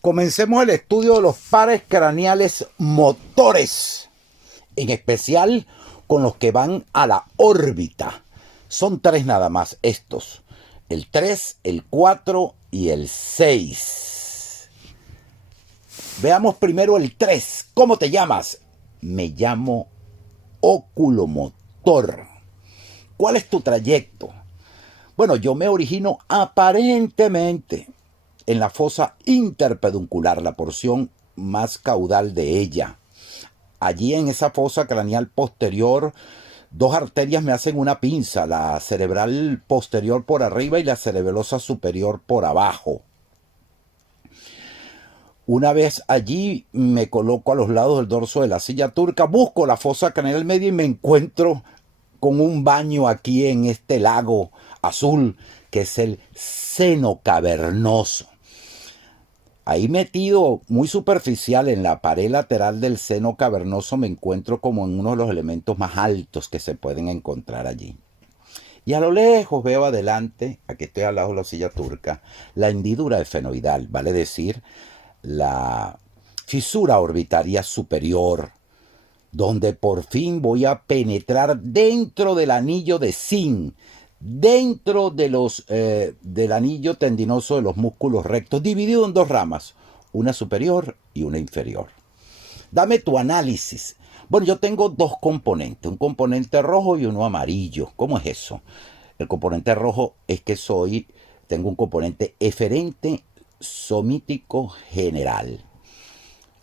Comencemos el estudio de los pares craneales motores, en especial con los que van a la órbita. Son tres nada más estos: el 3, el 4 y el 6. Veamos primero el 3. ¿Cómo te llamas? Me llamo oculomotor. ¿Cuál es tu trayecto? Bueno, yo me origino aparentemente en la fosa interpeduncular, la porción más caudal de ella. Allí en esa fosa craneal posterior, dos arterias me hacen una pinza, la cerebral posterior por arriba y la cerebelosa superior por abajo. Una vez allí me coloco a los lados del dorso de la silla turca, busco la fosa craneal media y me encuentro con un baño aquí en este lago azul que es el seno cavernoso. Ahí metido muy superficial en la pared lateral del seno cavernoso me encuentro como en uno de los elementos más altos que se pueden encontrar allí. Y a lo lejos veo adelante, aquí estoy al lado de la silla turca, la hendidura efenoidal, vale decir, la fisura orbitaria superior, donde por fin voy a penetrar dentro del anillo de zinc, dentro de del anillo tendinoso de los músculos rectos, dividido en dos ramas, una superior y una inferior. Dame tu análisis. Bueno, yo tengo dos componentes, un componente rojo y uno amarillo. ¿Cómo es eso? El componente rojo es que tengo un componente eferente somítico general.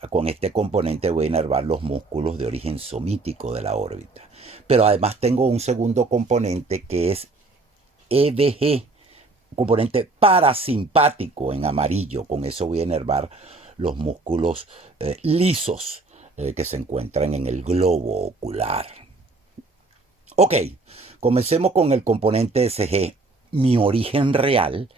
Con este componente voy a inervar los músculos de origen somítico de la órbita. Pero además tengo un segundo componente que es EVG, componente parasimpático en amarillo. Con eso voy a inervar los músculos lisos que se encuentran en el globo ocular. Ok, comencemos con el componente SG. Mi origen real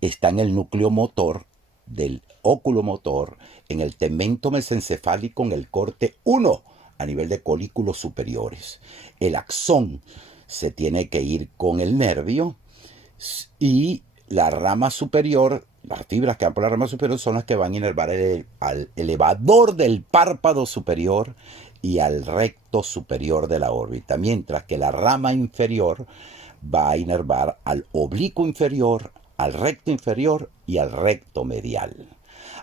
está en el núcleo motor del oculomotor, en el tegmento mesencefálico, en el corte 1, a nivel de colículos superiores. El axón se tiene que ir con el nervio y la rama superior, las fibras que van por la rama superior son las que van a inervar al elevador del párpado superior y al recto superior de la órbita, mientras que la rama inferior va a inervar al oblicuo inferior, al recto inferior y al recto medial.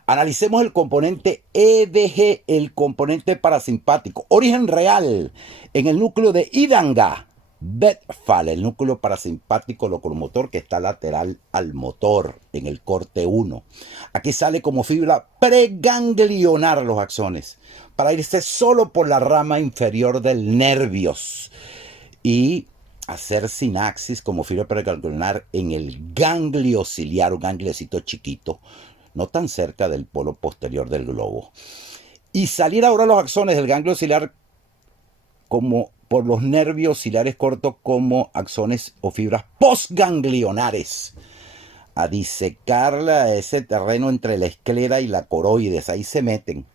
Analicemos el componente EDG, el componente parasimpático. Origen real en el núcleo de Idanga, Bedfall, el núcleo parasimpático locomotor que está lateral al motor en el corte 1. Aquí sale como fibra preganglionar los axones para irse solo por la rama inferior del nervios y hacer sinapsis como fibra preganglionar en el ganglio ciliar, un gangliocito chiquito, no tan cerca del polo posterior del globo. Y salir ahora los axones del ganglio ciliar como por los nervios ciliares cortos como axones o fibras postganglionares, a disecar ese terreno entre la esclera y la coroides. Ahí se meten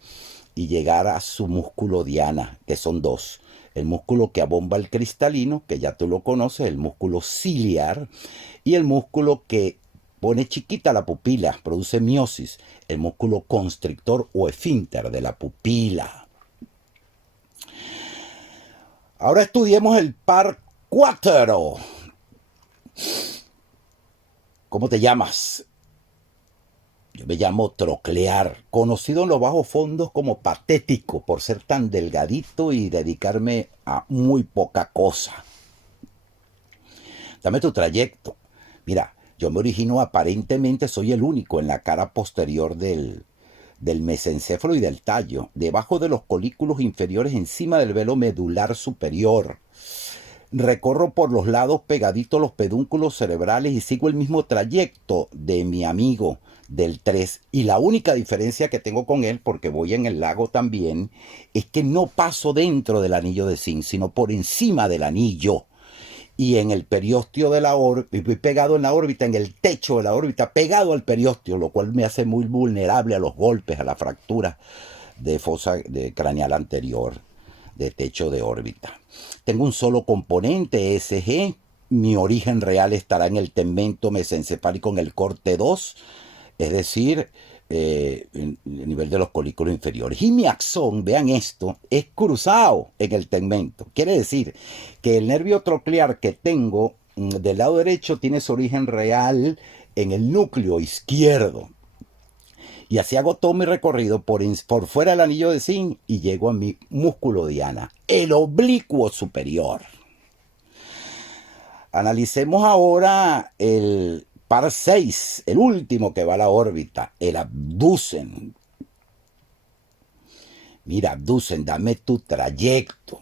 y llegar a su músculo diana, que son dos: el músculo que abomba el cristalino, que ya tú lo conoces, el músculo ciliar, y el músculo que pone chiquita la pupila, produce miosis, el músculo constrictor o esfínter de la pupila. Ahora estudiemos el par 4. ¿Cómo te llamas? Yo me llamo Troclear, conocido en los bajos fondos como patético por ser tan delgadito y dedicarme a muy poca cosa. Dame tu trayecto. Mira, yo me origino aparentemente, soy el único en la cara posterior del mesencéfalo y del tallo, debajo de los colículos inferiores, encima del velo medular superior. Recorro por los lados pegaditos los pedúnculos cerebrales y sigo el mismo trayecto de mi amigo del 3. Y la única diferencia que tengo con él, porque voy en el lago también, es que no paso dentro del anillo de zinc, sino por encima del anillo. Y en el periósteo de la órbita, pegado en la órbita, en el techo de la órbita, pegado al periósteo, lo cual me hace muy vulnerable a los golpes, a la fractura de fosa craneal anterior, de techo de órbita. Tengo un solo componente, SG. Mi origen real estará en el tegmento mesencefálico, en el corte 2, es decir, a nivel de los colículos inferiores. Y mi axón, vean esto, es cruzado en el tegmento. Quiere decir que el nervio troclear que tengo del lado derecho tiene su origen real en el núcleo izquierdo. Y así hago todo mi recorrido por fuera del anillo de zinc y llego a mi músculo diana, el oblicuo superior. Analicemos ahora el par 6, el último que va a la órbita, el abducen. Mira, abducen, dame tu trayecto.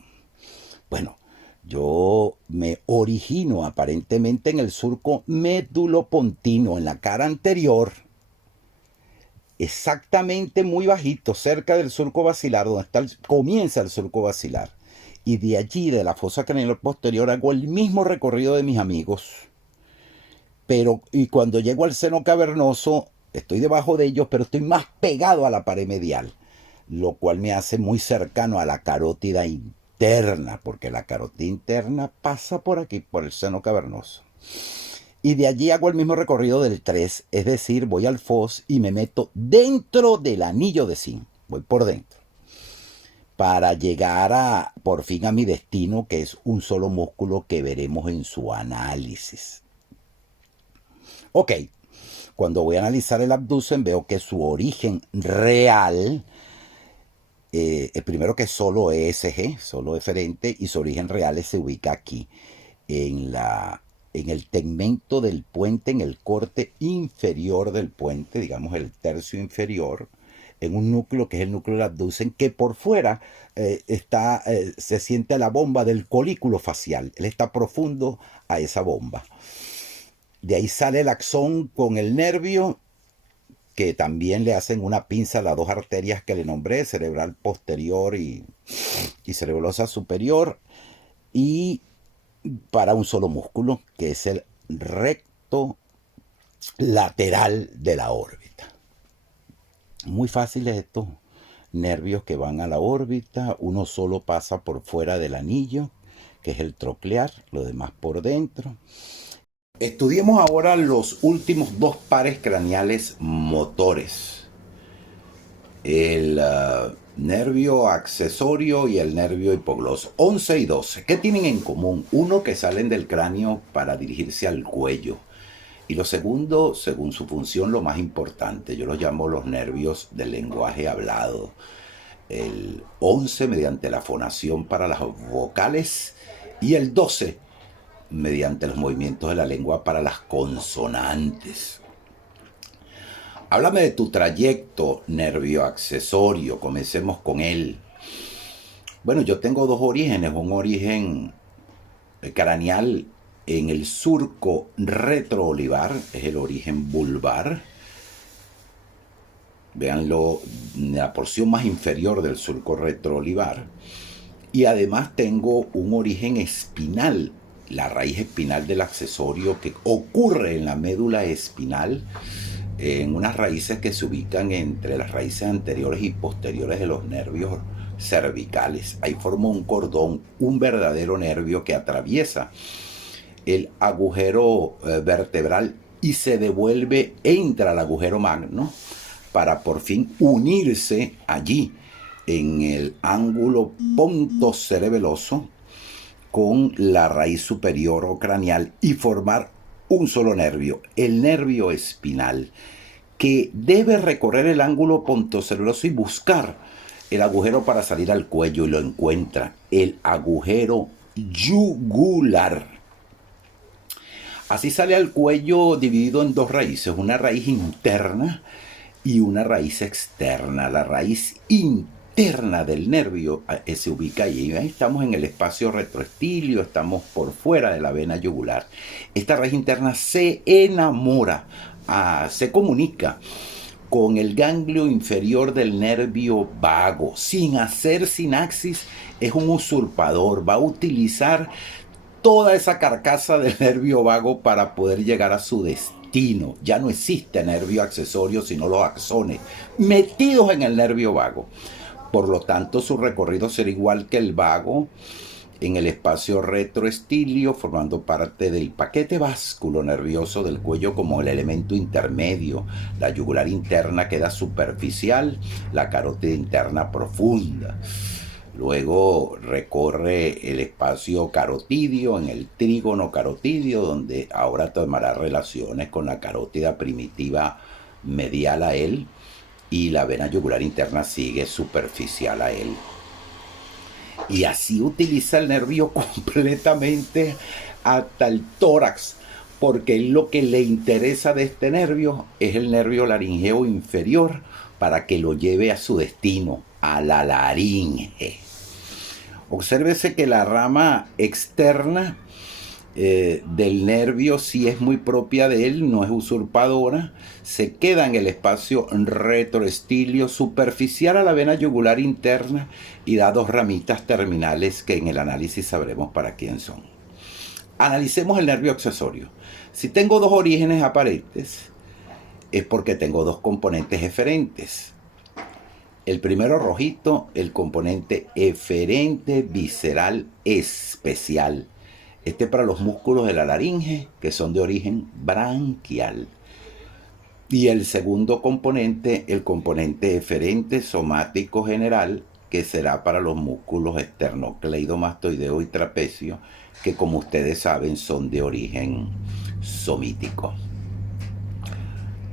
Bueno, yo me origino aparentemente en el surco medulopontino, en la cara anterior, exactamente muy bajito, cerca del surco basilar, donde comienza el surco basilar. Y de allí, de la fosa craneal posterior, hago el mismo recorrido de mis amigos. Y cuando llego al seno cavernoso, estoy debajo de ellos, pero estoy más pegado a la pared medial, lo cual me hace muy cercano a la carótida interna, porque la carótida interna pasa por aquí, por el seno cavernoso. Y de allí hago el mismo recorrido del 3, es decir, voy al FOS y me meto dentro del anillo de zinc. Voy por dentro. Para llegar por fin a mi destino, que es un solo músculo que veremos en su análisis. Ok, cuando voy a analizar el abducen veo que su origen real, el primero que es solo ESG, solo eferente, y su origen real se ubica aquí, en el tegmento del puente, en el corte inferior del puente, digamos el tercio inferior, en un núcleo que es el núcleo del abducen, que por fuera se siente la bomba del colículo facial. Él está profundo a esa bomba. De ahí sale el axón con el nervio, que también le hacen una pinza a las dos arterias que le nombré, cerebral posterior y cerebrosa superior, y para un solo músculo, que es el recto lateral de la órbita. Muy fáciles estos nervios que van a la órbita. Uno solo pasa por fuera del anillo, que es el troclear, lo demás por dentro. Estudiemos ahora los últimos dos pares craneales motores. El nervio accesorio y el nervio hipogloso. 11 y 12. ¿Qué tienen en común? Uno, que salen del cráneo para dirigirse al cuello. Y lo segundo, según su función, lo más importante. Yo los llamo los nervios del lenguaje hablado. El 11 mediante la fonación para las vocales y el 12 mediante los movimientos de la lengua para las consonantes. Háblame de tu trayecto nervio accesorio, comencemos con él. Bueno, yo tengo dos orígenes, un origen craneal en el surco retroolivar, es el origen vulvar. Véanlo, la porción más inferior del surco retroolivar. Y además tengo un origen espinal, la raíz espinal del accesorio que ocurre en la médula espinal, en unas raíces que se ubican entre las raíces anteriores y posteriores de los nervios cervicales. Ahí forma un cordón, un verdadero nervio que atraviesa el agujero vertebral y se devuelve, entra al agujero magno para por fin unirse allí en el ángulo pontocerebeloso con la raíz superior o craneal y formar un solo nervio, el nervio espinal, que debe recorrer el ángulo pontocerebeloso y buscar el agujero para salir al cuello, y lo encuentra, el agujero yugular. Así sale al cuello dividido en dos raíces, una raíz interna y una raíz externa. La raíz interna del nervio se ubica allí. Ahí estamos en el espacio retroestilio, estamos por fuera de la vena yugular. Esta raíz interna se enamora, se comunica con el ganglio inferior del nervio vago. Sin hacer sinapsis, es un usurpador. Va a utilizar toda esa carcasa del nervio vago para poder llegar a su destino. Ya no existe nervio accesorio, sino los axones metidos en el nervio vago. Por lo tanto, su recorrido será igual que el vago, en el espacio retroestilio, formando parte del paquete básculo nervioso del cuello como el elemento intermedio. La yugular interna queda superficial, la carótida interna profunda. Luego recorre el espacio carotidio en el trígono carotidio, donde ahora tomará relaciones con la carótida primitiva medial a él, y la vena yugular interna sigue superficial a él. Y así utiliza el nervio completamente hasta el tórax, porque lo que le interesa de este nervio es el nervio laringeo inferior para que lo lleve a su destino, a la laringe. Obsérvese que la rama externa del nervio sí es muy propia de él, no es usurpadora, se queda en el espacio retroestilio superficial a la vena yugular interna y da dos ramitas terminales que en el análisis sabremos para quién son. Analicemos el nervio accesorio. Si tengo dos orígenes aparentes, es porque tengo dos componentes eferentes. El primero rojito, el componente eferente visceral especial. Este para los músculos de la laringe, que son de origen branquial. Y el segundo componente, el componente eferente somático general, que será para los músculos esternocleidomastoideo y trapecio, que como ustedes saben son de origen somítico.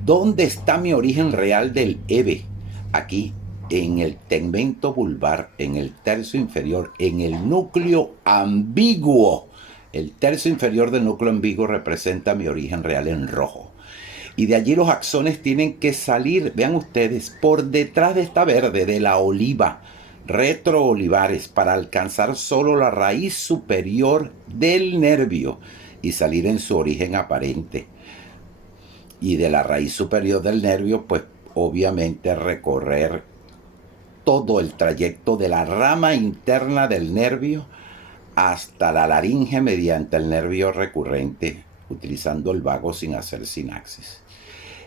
¿Dónde está mi origen real del EVE? Aquí, en el tegmento vulvar, en el tercio inferior, en el núcleo ambiguo. El tercio inferior del núcleo ambiguo representa mi origen real en rojo. Y de allí los axones tienen que salir, vean ustedes, por detrás de esta verde, de la oliva, retroolivares, para alcanzar solo la raíz superior del nervio y salir en su origen aparente. Y de la raíz superior del nervio, pues obviamente recorrer todo el trayecto de la rama interna del nervio hasta la laringe mediante el nervio recurrente, utilizando el vago sin hacer sinapsis.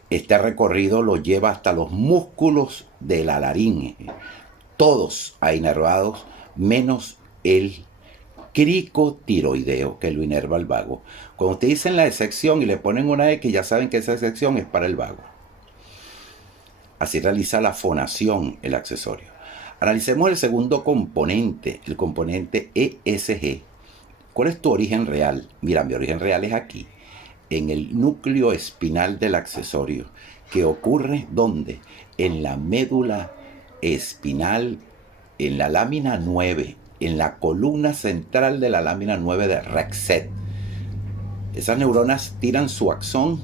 Este recorrido lo lleva hasta los músculos de la laringe, todos ainervados, menos el cricotiroideo, que lo inerva el vago. Cuando ustedes dicen la excepción y le ponen una X, ya saben que esa excepción es para el vago. Así realiza la fonación el accesorio. Analicemos el segundo componente, el componente ESG. ¿Cuál es tu origen real? Mira, mi origen real es aquí, en el núcleo espinal del accesorio, que ocurre ¿dónde? En la médula espinal, en la lámina 9, en la columna central de la lámina 9 de Rexet. Esas neuronas tiran su axón,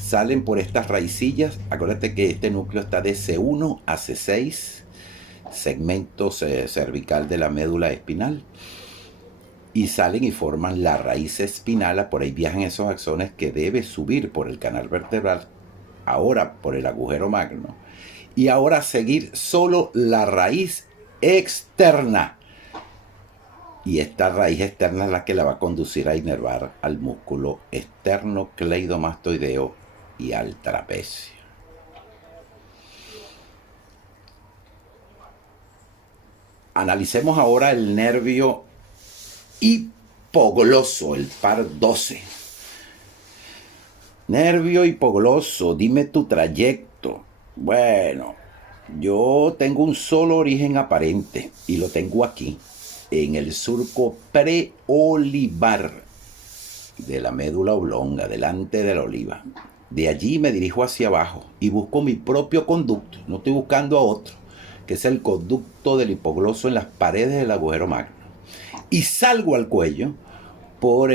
salen por estas raicillas. Acuérdate que este núcleo está de C1 a C6, segmento cervical de la médula espinal, y salen y forman la raíz espinal. Por ahí viajan esos axones que debe subir por el canal vertebral, ahora por el agujero magno, y ahora seguir solo la raíz externa. Y esta raíz externa es la que la va a conducir a inervar al músculo esternocleidomastoideo y al trapecio. Analicemos ahora el nervio hipogloso, el par 12. Nervio hipogloso, dime tu trayecto. Bueno, yo tengo un solo origen aparente y lo tengo aquí, en el surco preolivar de la médula oblonga, delante de la oliva. De allí me dirijo hacia abajo y busco mi propio conducto, no estoy buscando a otro, que es el conducto del hipogloso en las paredes del agujero magno. Y salgo al cuello por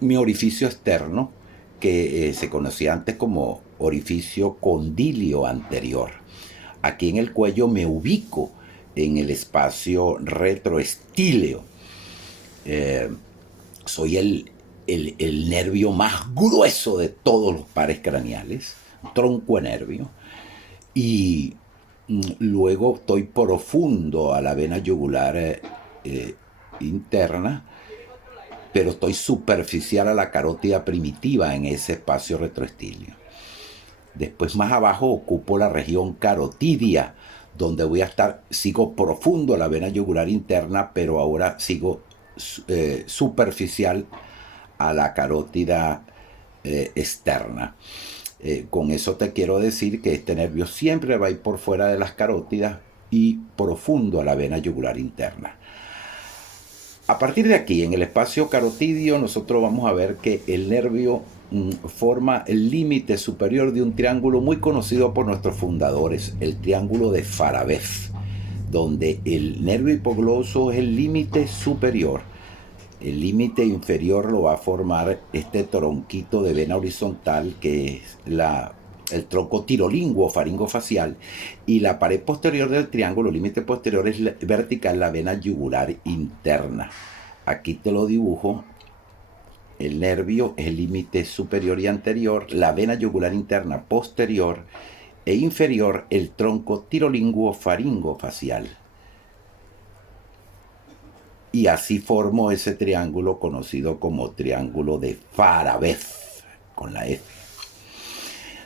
mi orificio externo, que se conocía antes como orificio condilio anterior. Aquí en el cuello me ubico en el espacio retroestíleo. Soy el nervio más grueso de todos los pares craneales, tronco de nervio, y luego estoy profundo a la vena yugular interna, pero estoy superficial a la carótida primitiva en ese espacio retroestíleo. Después más abajo ocupo la región carotidia, donde sigo profundo a la vena yugular interna, pero ahora sigo superficial a la carótida externa. Con eso te quiero decir que este nervio siempre va a ir por fuera de las carótidas y profundo a la vena yugular interna. A partir de aquí, en el espacio carotidio, nosotros vamos a ver que el nervio forma el límite superior de un triángulo muy conocido por nuestros fundadores, el triángulo de Farabev, donde el nervio hipogloso es el límite superior. El límite inferior lo va a formar este tronquito de vena horizontal, que es el tronco tirolinguo faringofacial, y la pared posterior del triángulo, el límite posterior, es vertical, la vena yugular interna. Aquí te lo dibujo. El nervio es el límite superior y anterior, la vena yugular interna posterior e inferior, el tronco tirolinguo faringofacial. Y así formo ese triángulo conocido como triángulo de Farabev, con la F.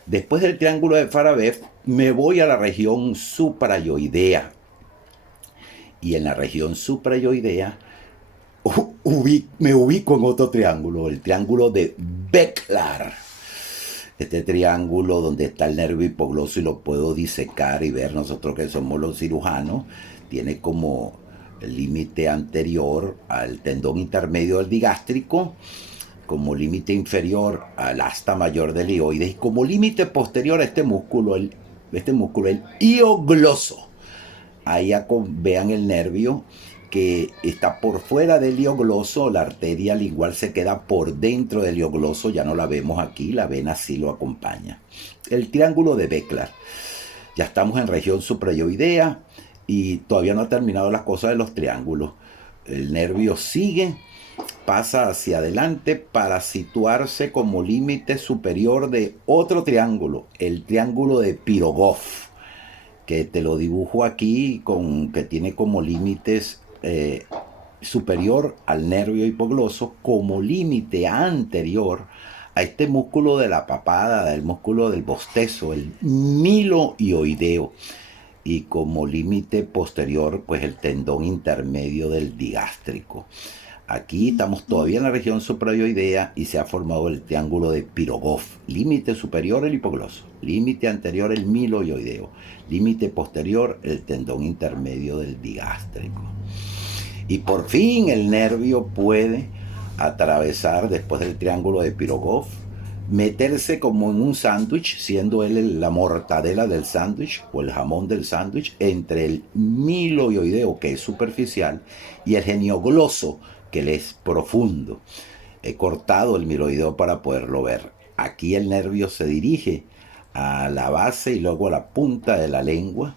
Después del triángulo de Farabev me voy a la región suprayoidea. Y en la región suprayoidea me ubico en otro triángulo, el triángulo de Becklar. Este triángulo donde está el nervio hipogloso, y lo puedo disecar y ver, nosotros que somos los cirujanos, tiene como el límite anterior al tendón intermedio del digástrico, como límite inferior al asta mayor del hioides, y como límite posterior a este músculo, el hiogloso. Ahí vean el nervio que está por fuera del hiogloso, la arteria lingual se queda por dentro del hiogloso, ya no la vemos aquí, la vena sí lo acompaña. El triángulo de Becklar. Ya estamos en región suprayoidea y todavía no ha terminado las cosas de los triángulos. El nervio sigue, pasa hacia adelante para situarse como límite superior de otro triángulo, el triángulo de Pirogov, que te lo dibujo aquí, que tiene como límites superior al nervio hipogloso, como límite anterior a este músculo de la papada, del músculo del bostezo, el milohioideo, y como límite posterior, pues el tendón intermedio del digástrico. Aquí estamos todavía en la región suprayoidea y se ha formado el triángulo de Pirogov. Límite superior el hipogloso, límite anterior el milohioideo, límite posterior el tendón intermedio del digástrico. Y por fin el nervio puede atravesar, después del triángulo de Pirogov, meterse como en un sándwich, siendo él la mortadela del sándwich o el jamón del sándwich, entre el milohioideo, que es superficial, y el geniogloso, que le es profundo. He cortado el milohioideo para poderlo ver. Aquí el nervio se dirige a la base y luego a la punta de la lengua,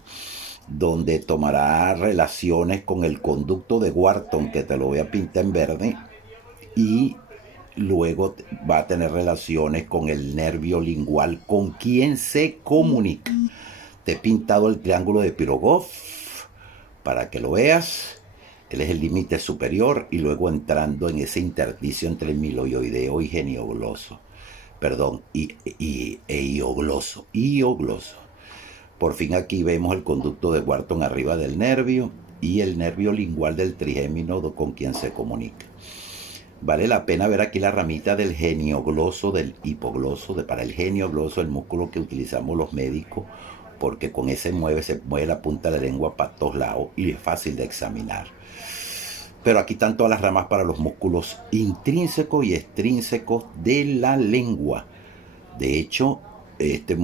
donde tomará relaciones con el conducto de Wharton, que te lo voy a pintar en verde, y luego va a tener relaciones con el nervio lingual, con quien se comunica. Te he pintado el triángulo de Pirogov para que lo veas. Él es el límite superior, y luego entrando en ese intersticio entre el milohioideo y geniogloso. Perdón, hiogloso. Por fin aquí vemos el conducto de Wharton arriba del nervio y el nervio lingual del trigémino con quien se comunica. Vale la pena ver aquí la ramita del geniogloso, del hipogloso, para el geniogloso, el músculo que utilizamos los médicos, porque con ese se mueve la punta de la lengua para todos lados y es fácil de examinar. Pero aquí están todas las ramas para los músculos intrínsecos y extrínsecos de la lengua. De hecho, este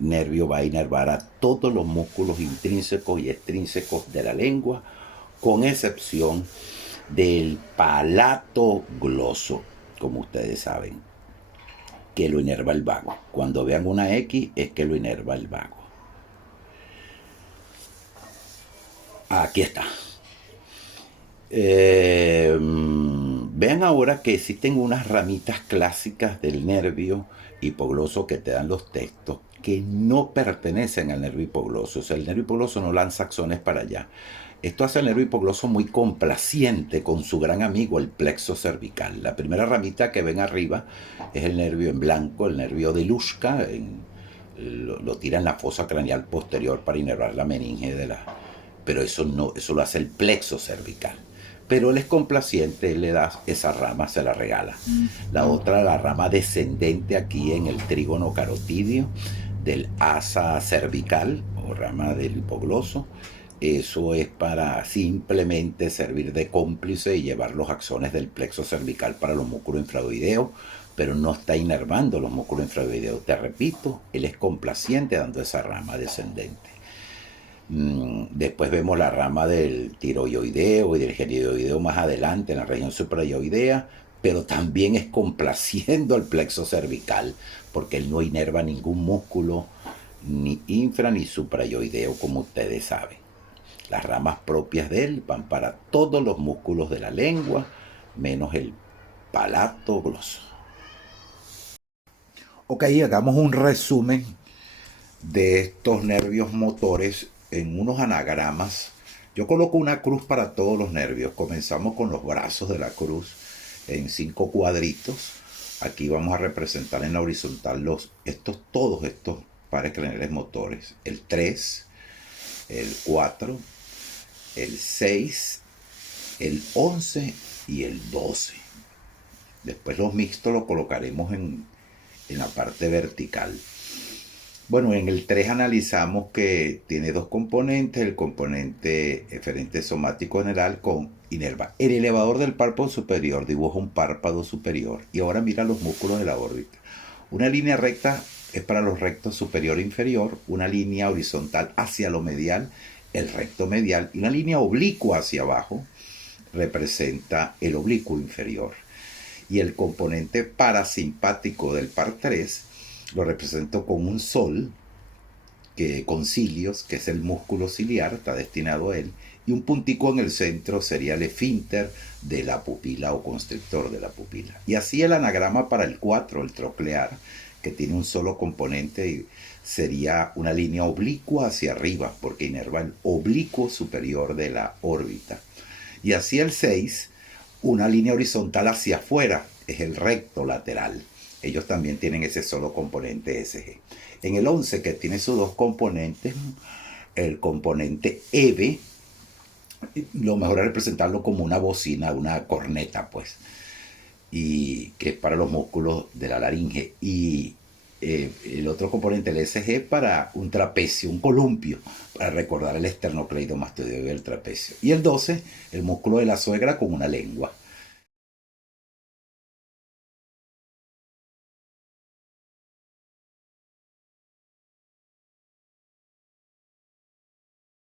nervio va a inervar a todos los músculos intrínsecos y extrínsecos de la lengua, con excepción del palato gloso, como ustedes saben, que lo inerva el vago. Cuando vean una X es que lo inerva el vago. Aquí está. Vean ahora que existen unas ramitas clásicas del nervio hipogloso que te dan los textos, que no pertenecen al nervio hipogloso. O sea, el nervio hipogloso no lanza axones para allá. Esto hace al nervio hipogloso muy complaciente con su gran amigo, el plexo cervical. La primera ramita que ven arriba es el nervio en blanco, el nervio de Luschka. Lo tira en la fosa craneal posterior para inervar la meninge pero eso lo hace el plexo cervical. Pero él es complaciente, él le da esa rama, se la regala. La otra, la rama descendente aquí en el trígono carotidio del asa cervical o rama del hipogloso. Eso es para simplemente servir de cómplice y llevar los axones del plexo cervical para los músculos infraoideos, pero no está inervando los músculos infraoideos. Te repito, él es complaciente dando esa rama descendente. Después vemos la rama del tiroideo y del genioideo más adelante en la región suprayoidea, pero también es complaciendo al plexo cervical, porque él no inerva ningún músculo, ni infra ni suprayoideo, como ustedes saben. Las ramas propias de él van para todos los músculos de la lengua, menos el palato gloso. Ok, hagamos un resumen de estos nervios motores en unos anagramas. Yo coloco una cruz para todos los nervios. Comenzamos con los brazos de la cruz en 5 cuadritos. Aquí vamos a representar en la horizontal todos estos pares craneales motores. El 3, el 4, el 6, el 11 y el 12. Después los mixtos los colocaremos en la parte vertical. Bueno, en el 3 analizamos que tiene dos componentes, el componente eferente somático general con inerva. El elevador del párpado superior dibuja un párpado superior y ahora mira los músculos de la órbita. Una línea recta es para los rectos superior e inferior, una línea horizontal hacia lo medial, el recto medial, y una línea oblicua hacia abajo representa el oblicuo inferior. Y el componente parasimpático del par 3 lo represento con un sol con cilios, que es el músculo ciliar, está destinado a él, y un puntico en el centro sería el esfínter de la pupila o constrictor de la pupila. Y así el anagrama para el 4, el troclear, que tiene un solo componente, sería una línea oblicua hacia arriba, porque inerva el oblicuo superior de la órbita. Y así el 6, una línea horizontal hacia afuera, es el recto lateral. Ellos también tienen ese solo componente SG. En el 11, que tiene sus dos componentes, el componente EV, lo mejor es representarlo como una bocina, una corneta, pues, y que es para los músculos de la laringe. Y el otro componente, el SG, para un trapecio, un columpio, para recordar el esternocleidomastoideo y el trapecio. Y el 12, el músculo de la suegra con una lengua.